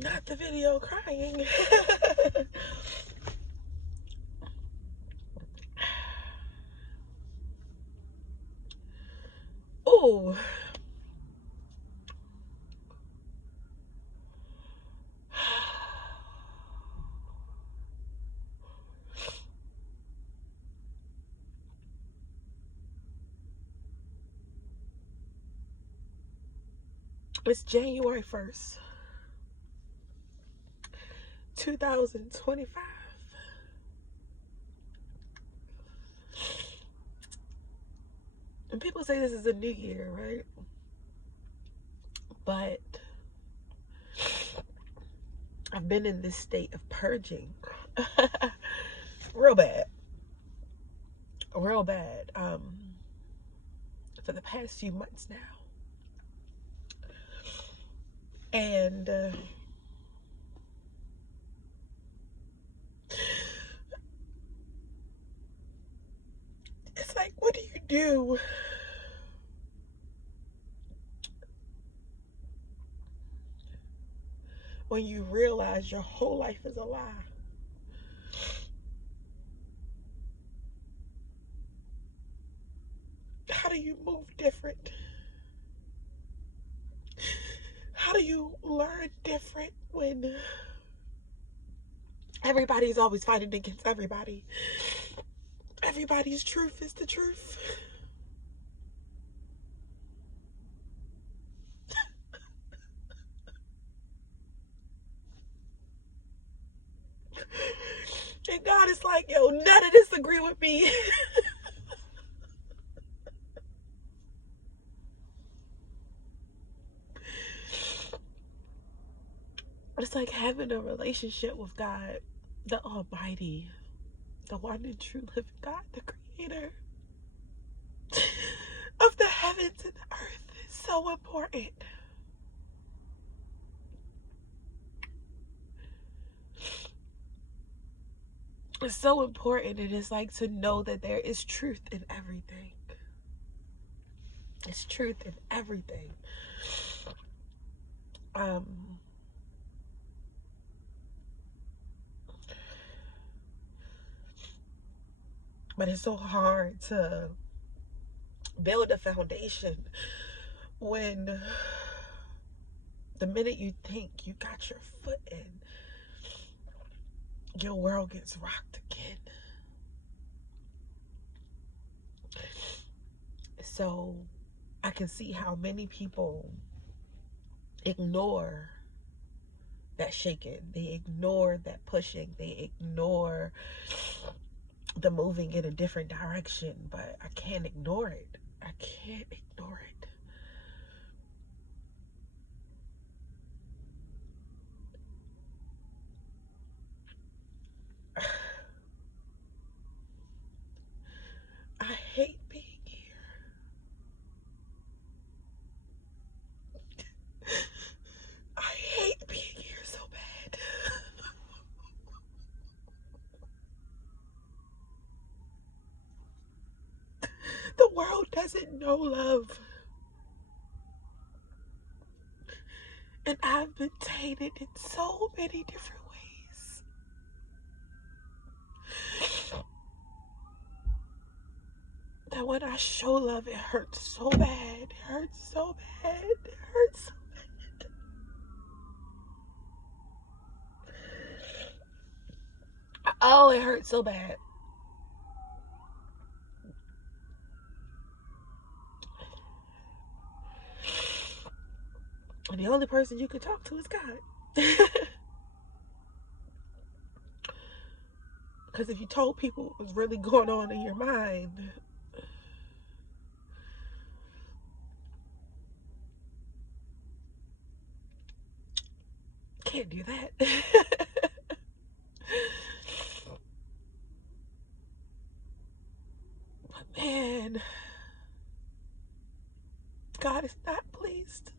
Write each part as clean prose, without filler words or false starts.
Not the video crying. Oh. It's January 1st, 2025. And people say this is a new year, right? But I've been in this state of purging. Real bad. Real bad. For the past few months now. And it's like, what do you do when you realize your whole life is a lie? How do you move different? How do you learn different when everybody's always fighting against everybody? Everybody's truth is the truth. And God is like, yo, none of this agree with me. It's like having a relationship with God, the Almighty, the one and true living God, the Creator of the heavens and the earth is so important. It's so important. It is like to know that there is truth in everything. It's truth in everything. But it's so hard to build a foundation when the minute you think you got your foot in, your world gets rocked again. So I can see how many people ignore that shaking. They ignore that pushing. They ignore the moving in a different direction. But I can't ignore it. I can't ignore it. I hate being here. I hate being here so bad. The world doesn't know love. And I've been tainted in so many different ways. That when I show love, it hurts so bad. It hurts so bad. It hurts so bad. Oh, it hurts so bad. And the only person you can talk to is God. Because if you told people what was really going on in your mind, can't do that. But man, God is not pleased.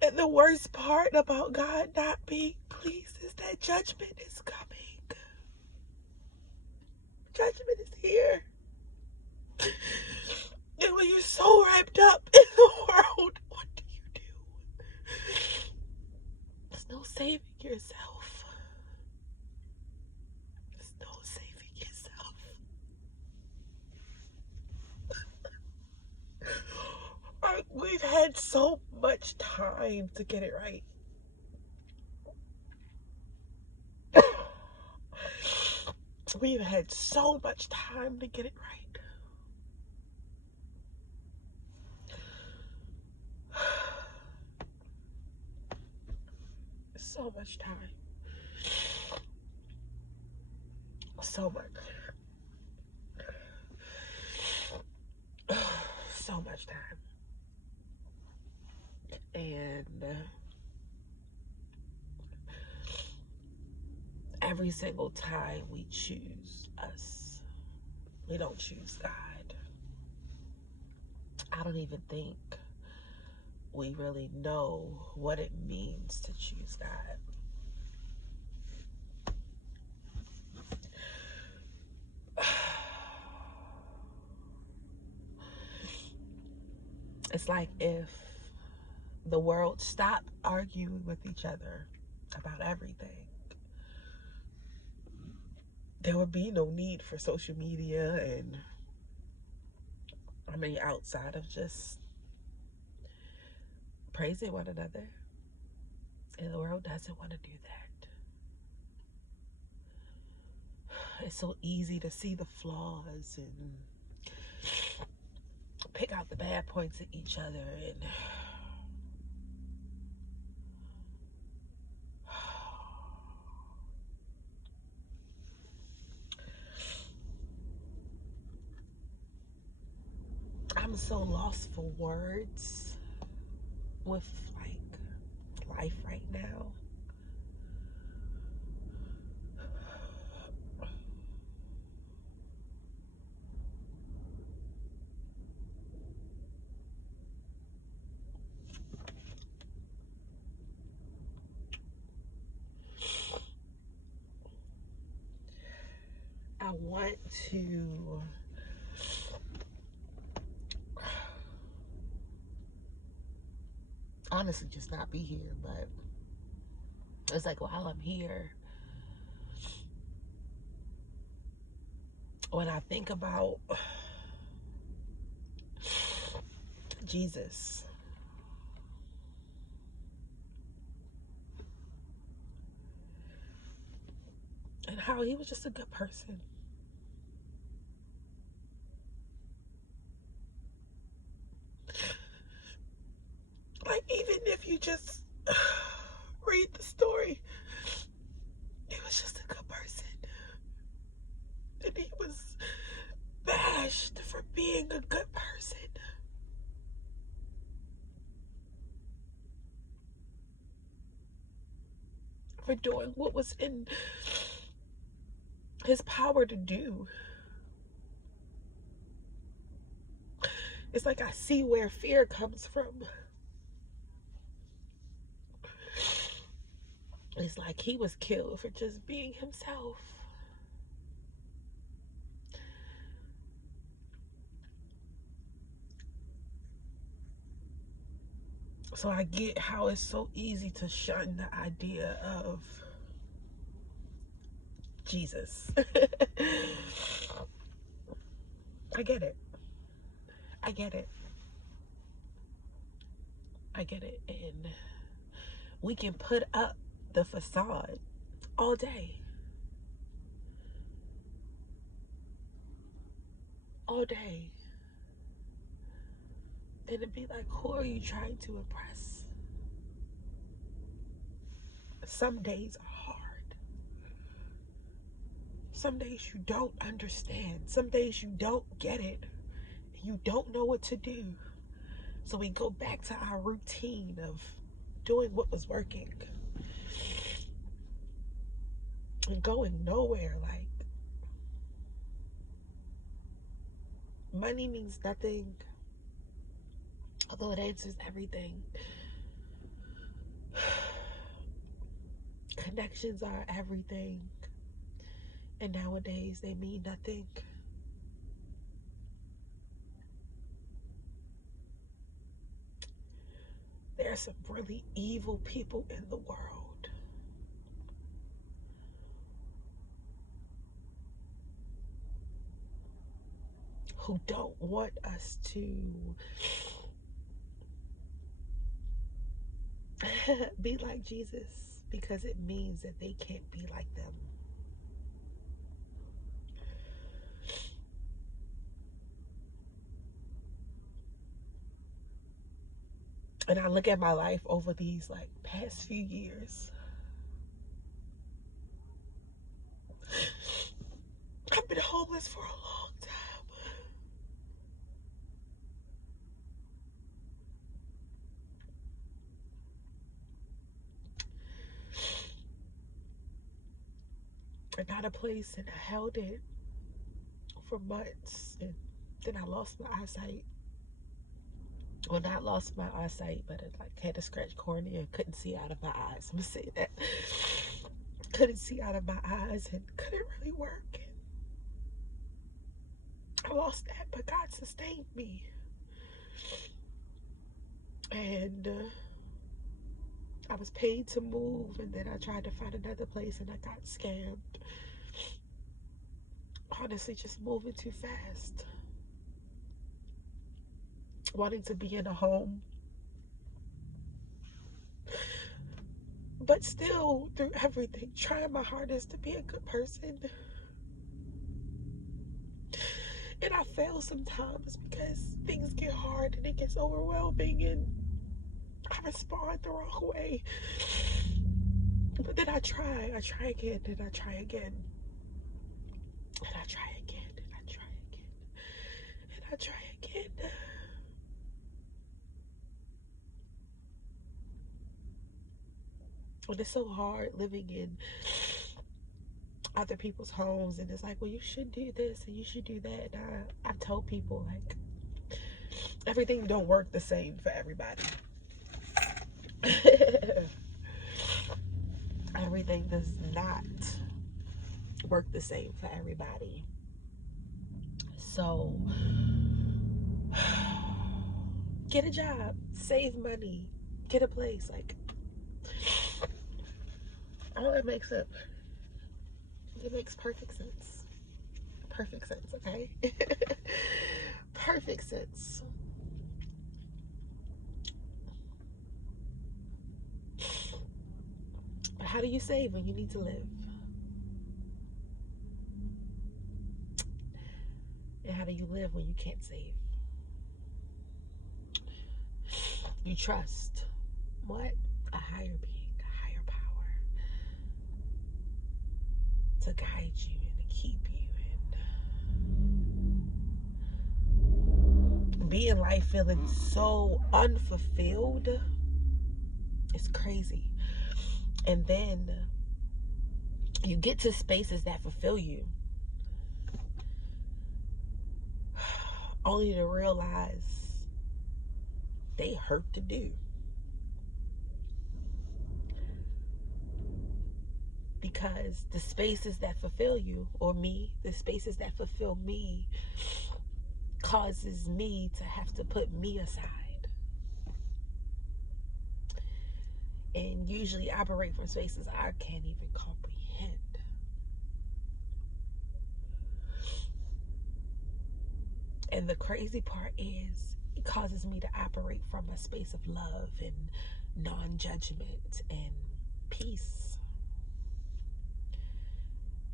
And the worst part about God not being pleased is that judgment is coming. Judgment is here. We've had so much time to get it right. We've had so much time to get it right. So much time. So much. So much time. And every single time we choose us, we don't choose God. I don't even think we really know what it means to choose God. It's like if the world stopped arguing with each other about everything, there would be no need for social media and, outside of just praising one another. And the world doesn't want to do that. It's so easy to see the flaws and pick out the bad points of each other. And I'm so lost for words with life right now. I want to honestly just not be here, but it's like while I'm here, when I think about Jesus and how he was just a good person. Like, even if you just read the story, he was just a good person. And he was bashed for being a good person. For doing what was in his power to do. It's like I see where fear comes from. It's like he was killed for just being himself. So I get how it's so easy to shun the idea of Jesus. I get it. I get it. I get it. And we can put up the facade all day. All day. And it'd be like, who are you trying to impress? Some days are hard. Some days you don't understand. Some days you don't get it. You don't know what to do. So we go back to our routine of doing what was working and going nowhere. Like, money means nothing, although it answers everything. Connections are everything, and nowadays they mean nothing. There are some really evil people in the world. Who don't want us to Be like Jesus, because it means that they can't be like them. And I look at my life over these like past few years. I've been homeless for a long time. I got a place and I held it for months, and then I lost my eyesight. Well, not lost my eyesight, but it like had a scratched cornea and couldn't see out of my eyes. I'm gonna say that. Couldn't see out of my eyes and couldn't really work. I lost that, but God sustained me. And I was paid to move, and then I tried to find another place and I got scammed. Honestly, just moving too fast. Wanting to be in a home, but still, through everything, trying my hardest to be a good person. And I fail sometimes because things get hard and it gets overwhelming and I respond the wrong way. But then I try again, and I try again. And I try again, and I try again, and I try again. And it's so hard living in other people's homes, and it's like, well, you should do this and you should do that. And I've told people, like, everything don't work the same for everybody. Everything does not work the same for everybody. So get a job, save money, get a place. Like, all that makes sense. It makes perfect sense. Perfect sense, okay? Perfect sense. But how do you save when you need to live? And how do you live when you can't save? You trust what? A higher being, a higher power to guide you and to keep you, and be in life feeling so unfulfilled. It's crazy. And then you get to spaces that fulfill you, only to realize they hurt to do. Because the spaces that fulfill you, or me, the spaces that fulfill me, causes me to have to put me aside. And usually operate from spaces I can't even comprehend. And the crazy part is, it causes me to operate from a space of love and non-judgment and peace.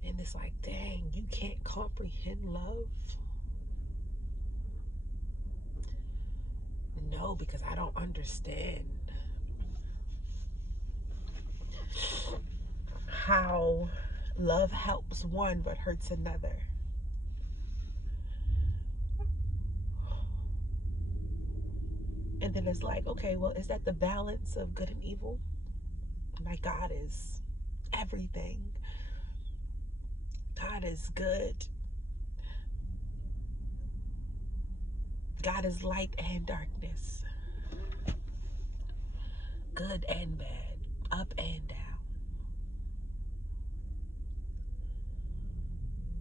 And it's like, dang, you can't comprehend love? No, because I don't understand how love helps one but hurts another. And then it's like, okay, well, is that the balance of good and evil? My God is everything. God is good. God is light and darkness, good and bad, up and down.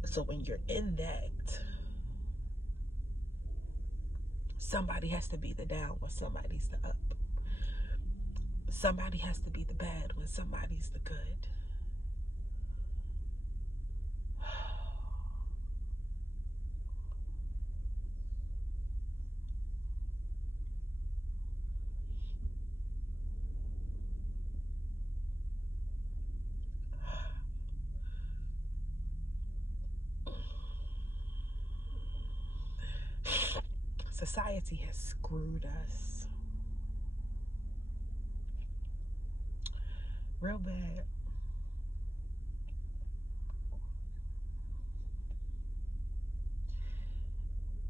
So when you're in that, somebody has to be the down when somebody's the up. Somebody has to be the bad when somebody's the good. Society has screwed us real bad.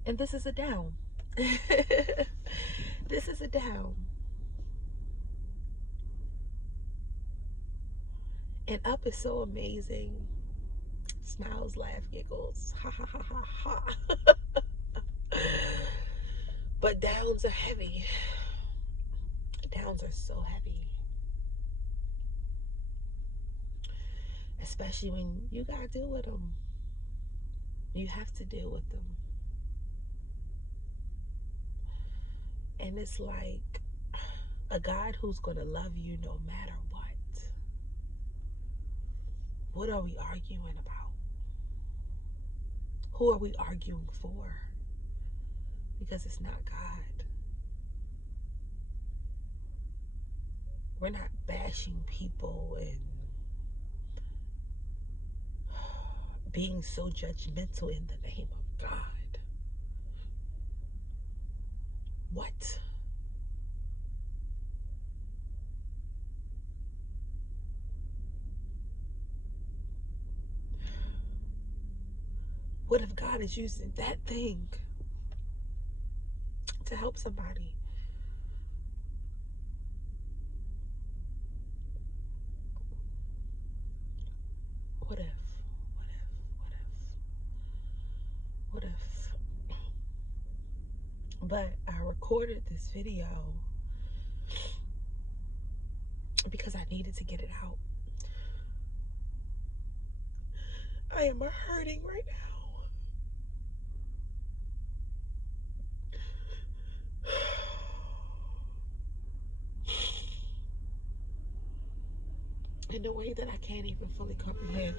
And this is a down. This is a down. And up is so amazing. Smiles, laugh, giggles. Ha ha ha ha ha. But downs are heavy. Downs are so heavy. Especially when you gotta deal with them. You have to deal with them. And it's like a God who's gonna love you no matter what. What are we arguing about? Who are we arguing for? Because it's not God. We're not bashing people and being so judgmental in the name of God. What? What if God is using that thing to help somebody? What if? What if? What if? What if? But I recorded this video because I needed to get it out. I am hurting right now. In a way that I can't even fully comprehend.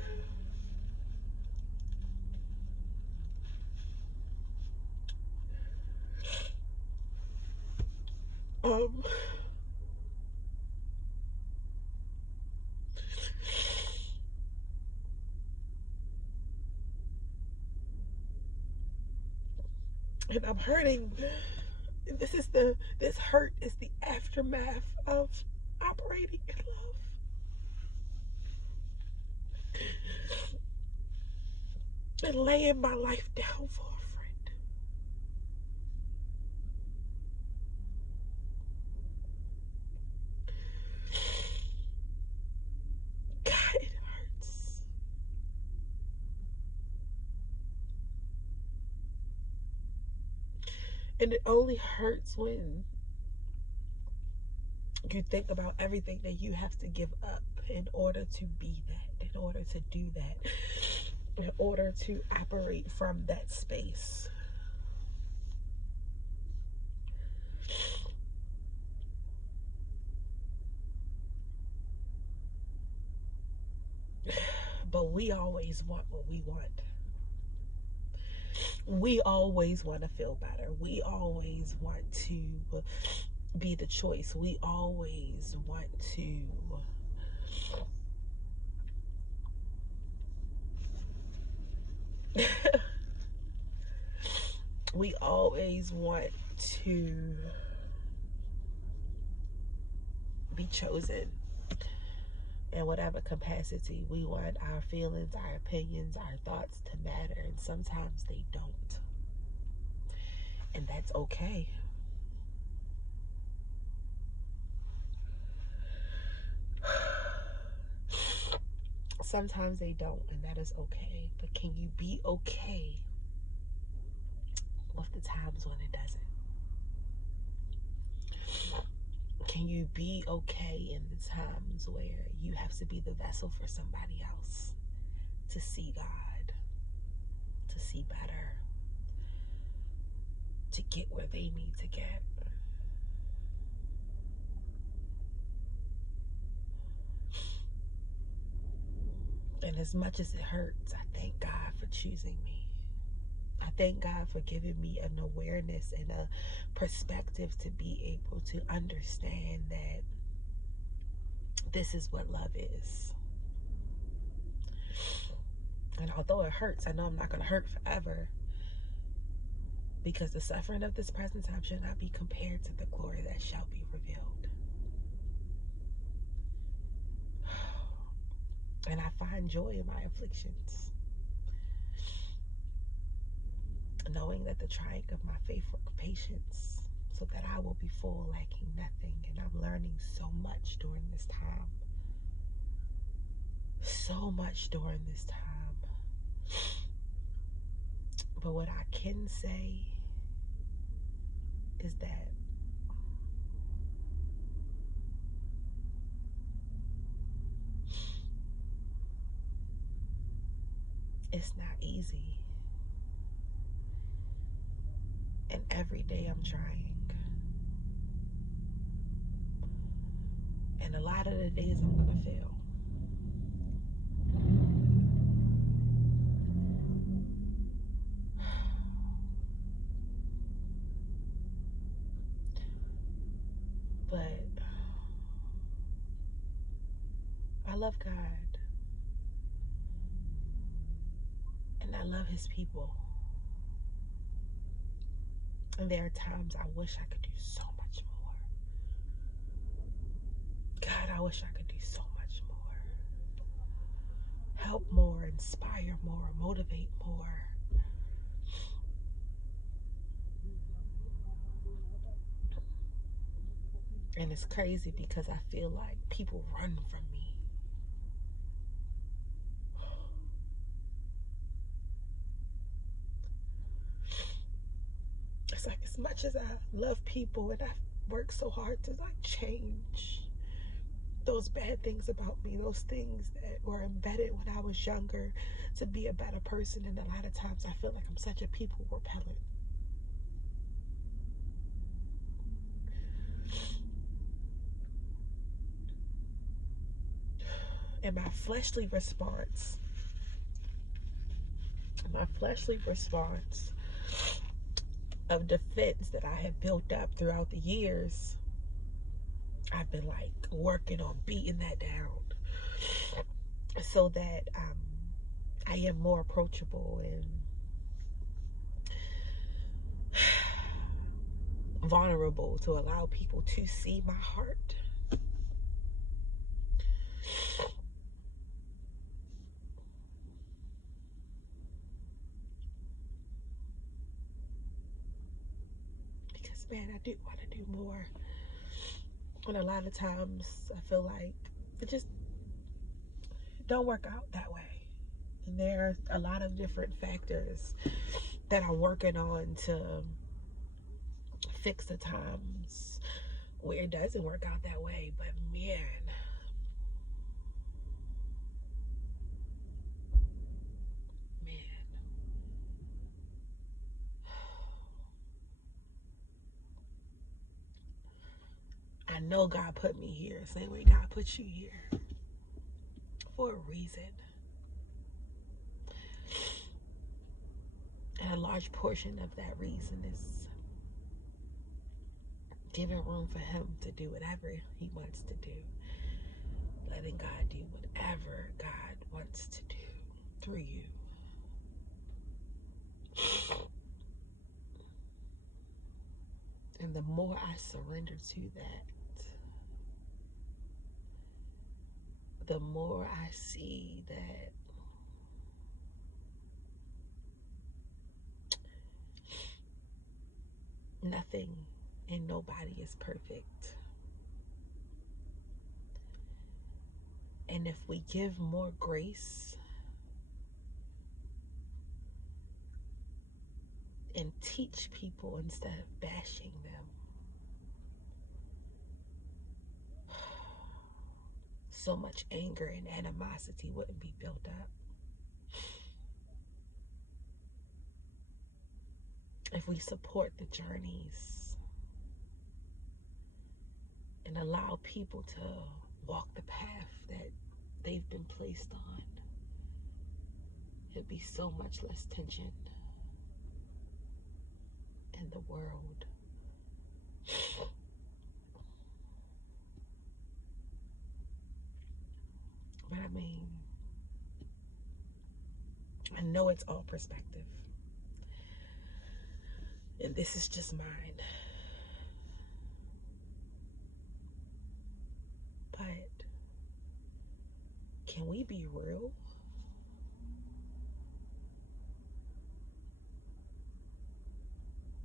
And I'm hurting. This hurt is the aftermath of operating in love. And laying my life down for a friend. God, it hurts. And it only hurts when you think about everything that you have to give up in order to be that, in order to do that, in order to operate from that space. But we always want what we want. We always want to feel better. We always want to be the choice. We always want to we always want to be chosen in whatever capacity. We want our feelings, our opinions, our thoughts to matter, and sometimes they don't. And that's okay. Sometimes they don't, and that is okay. But can you be okay with the times when it doesn't? Can you be okay in the times where you have to be the vessel for somebody else to see God, to see better, to get where they need to get? And as much as it hurts, I thank God for choosing me. I thank God for giving me an awareness and a perspective to be able to understand that this is what love is. And although it hurts, I know I'm not going to hurt forever, because the suffering of this present time should not be compared to the glory that shall be revealed. And I find joy in my afflictions, knowing that the trying of my faith work patience, so that I will be full, lacking nothing. And I'm learning so much during this time. So much during this time. But what I can say is that it's not easy. And every day I'm trying. And a lot of the days I'm going to fail. But I love God. And I love his people. And there are times I wish I could do so much more. God, I wish I could do so much more. Help more, inspire more, motivate more. And it's crazy because I feel like people run from me. It's like, as much as I love people and I work so hard to like change those bad things about me, those things that were embedded when I was younger to be a better person, and a lot of times I feel like I'm such a people repellent. And my fleshly response of defense that I have built up throughout the years, I've been like working on beating that down so that I am more approachable and vulnerable to allow people to see my heart. Because, man, I do want to do more. And a lot of times I feel like it just don't work out that way. And there are a lot of different factors that I'm working on to fix the times where it doesn't work out that way. But man, I know God put me here, same way God put you here, for a reason. And a large portion of that reason is giving room for him to do whatever he wants to do. Letting God do whatever God wants to do through you. And the more I surrender to that, the more I see that nothing and nobody is perfect. And if we give more grace and teach people instead of bashing them, so much anger and animosity wouldn't be built up. If we support the journeys and allow people to walk the path that they've been placed on, it'd be so much less tension in the world. But I mean, I know it's all perspective. and this is just mine, but can we be real?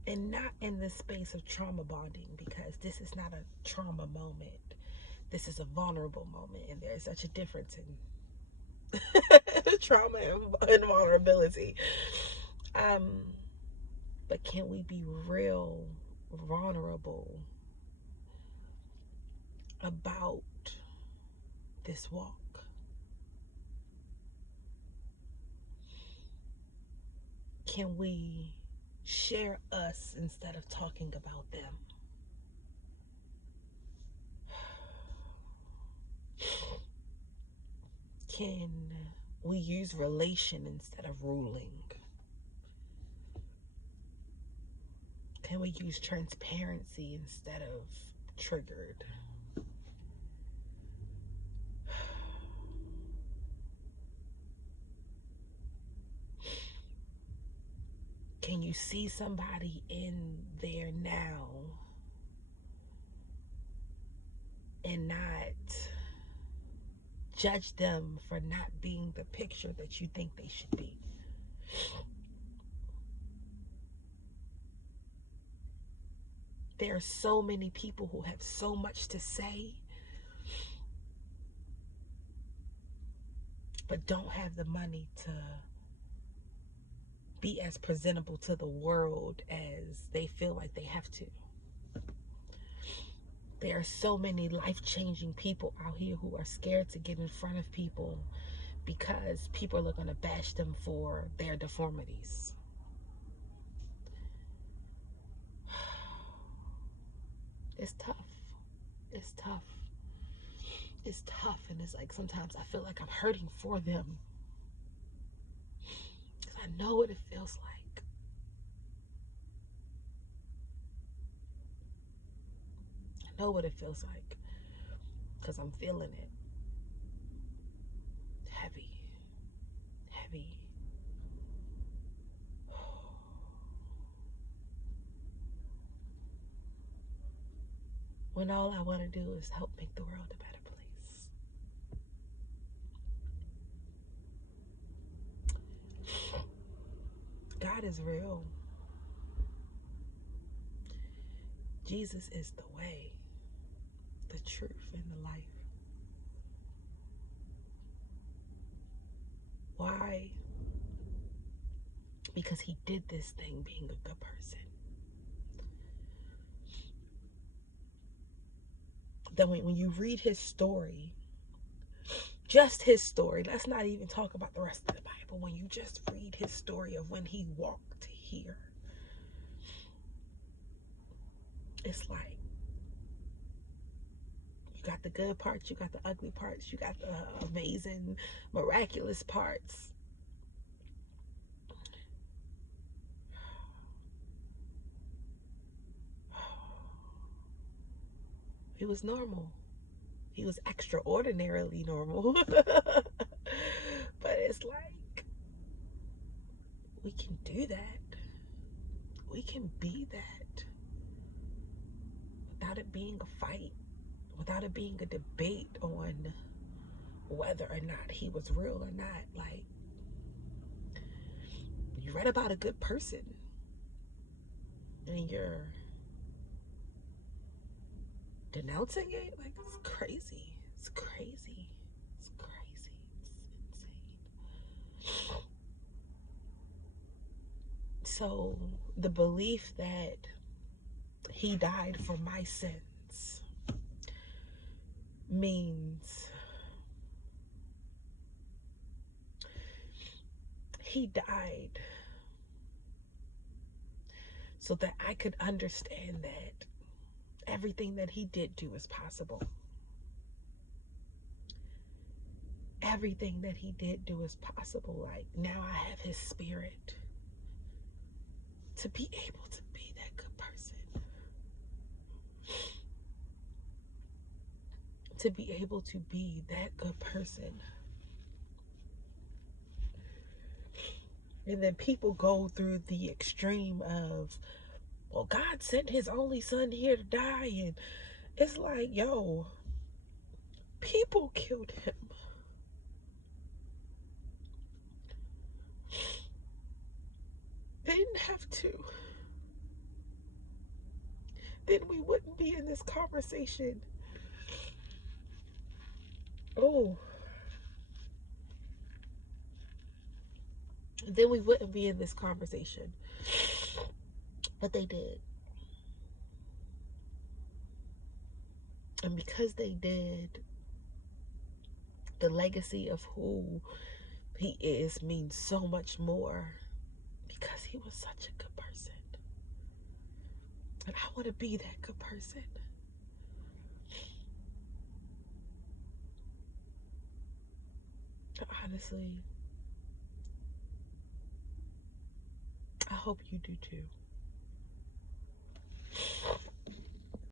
And not in the space of trauma bonding, because this is not a trauma moment. This is a vulnerable moment, and there's such a difference in trauma and vulnerability. But can we be real vulnerable about this walk? Can we share us instead of talking about them? Can we use relation instead of ruling? Can we use transparency instead of triggered? Can you see somebody in there now and not judge them for not being the picture that you think they should be? There are so many people who have so much to say, but don't have the money to be as presentable to the world as they feel like they have to. There are so many life-changing people out here who are scared to get in front of people because people are going to bash them for their deformities. It's tough. It's tough. It's tough, and it's like sometimes I feel like I'm hurting for them because I know what it feels like. I know what it feels like because I'm feeling it. Heavy. Heavy. When all I want to do is help make the world a better place. God is real. Jesus is the way, the truth, and the life. Why? Because he did this thing being a good person. Then when you read his story, just his story, let's not even talk about the rest of the Bible. When you just read his story of when he walked here, it's like you got the good parts, you got the ugly parts, you got the amazing, miraculous parts. He was normal. He was extraordinarily normal. But it's like, we can do that. We can be that without it being a fight, without it being a debate on whether or not he was real or not. Like, you read about a good person and you're denouncing it. Like, it's crazy. It's crazy. It's crazy. It's insane. So the belief that he died for my sins means he died so that I could understand that everything that he did do is possible. Everything that he did do is possible. Like, now I have his spirit to be able to be that good person. To be able to be that good person. And then people go through the extreme of well, God sent his only son here to die. And it's like, yo, people killed him. They didn't have to. Then we wouldn't be in this conversation. Oh, then we wouldn't be in this conversation. But they did. And because they did, the legacy of who he is means so much more, because he was such a good person. And I want to be that good person. Honestly, I hope you do too.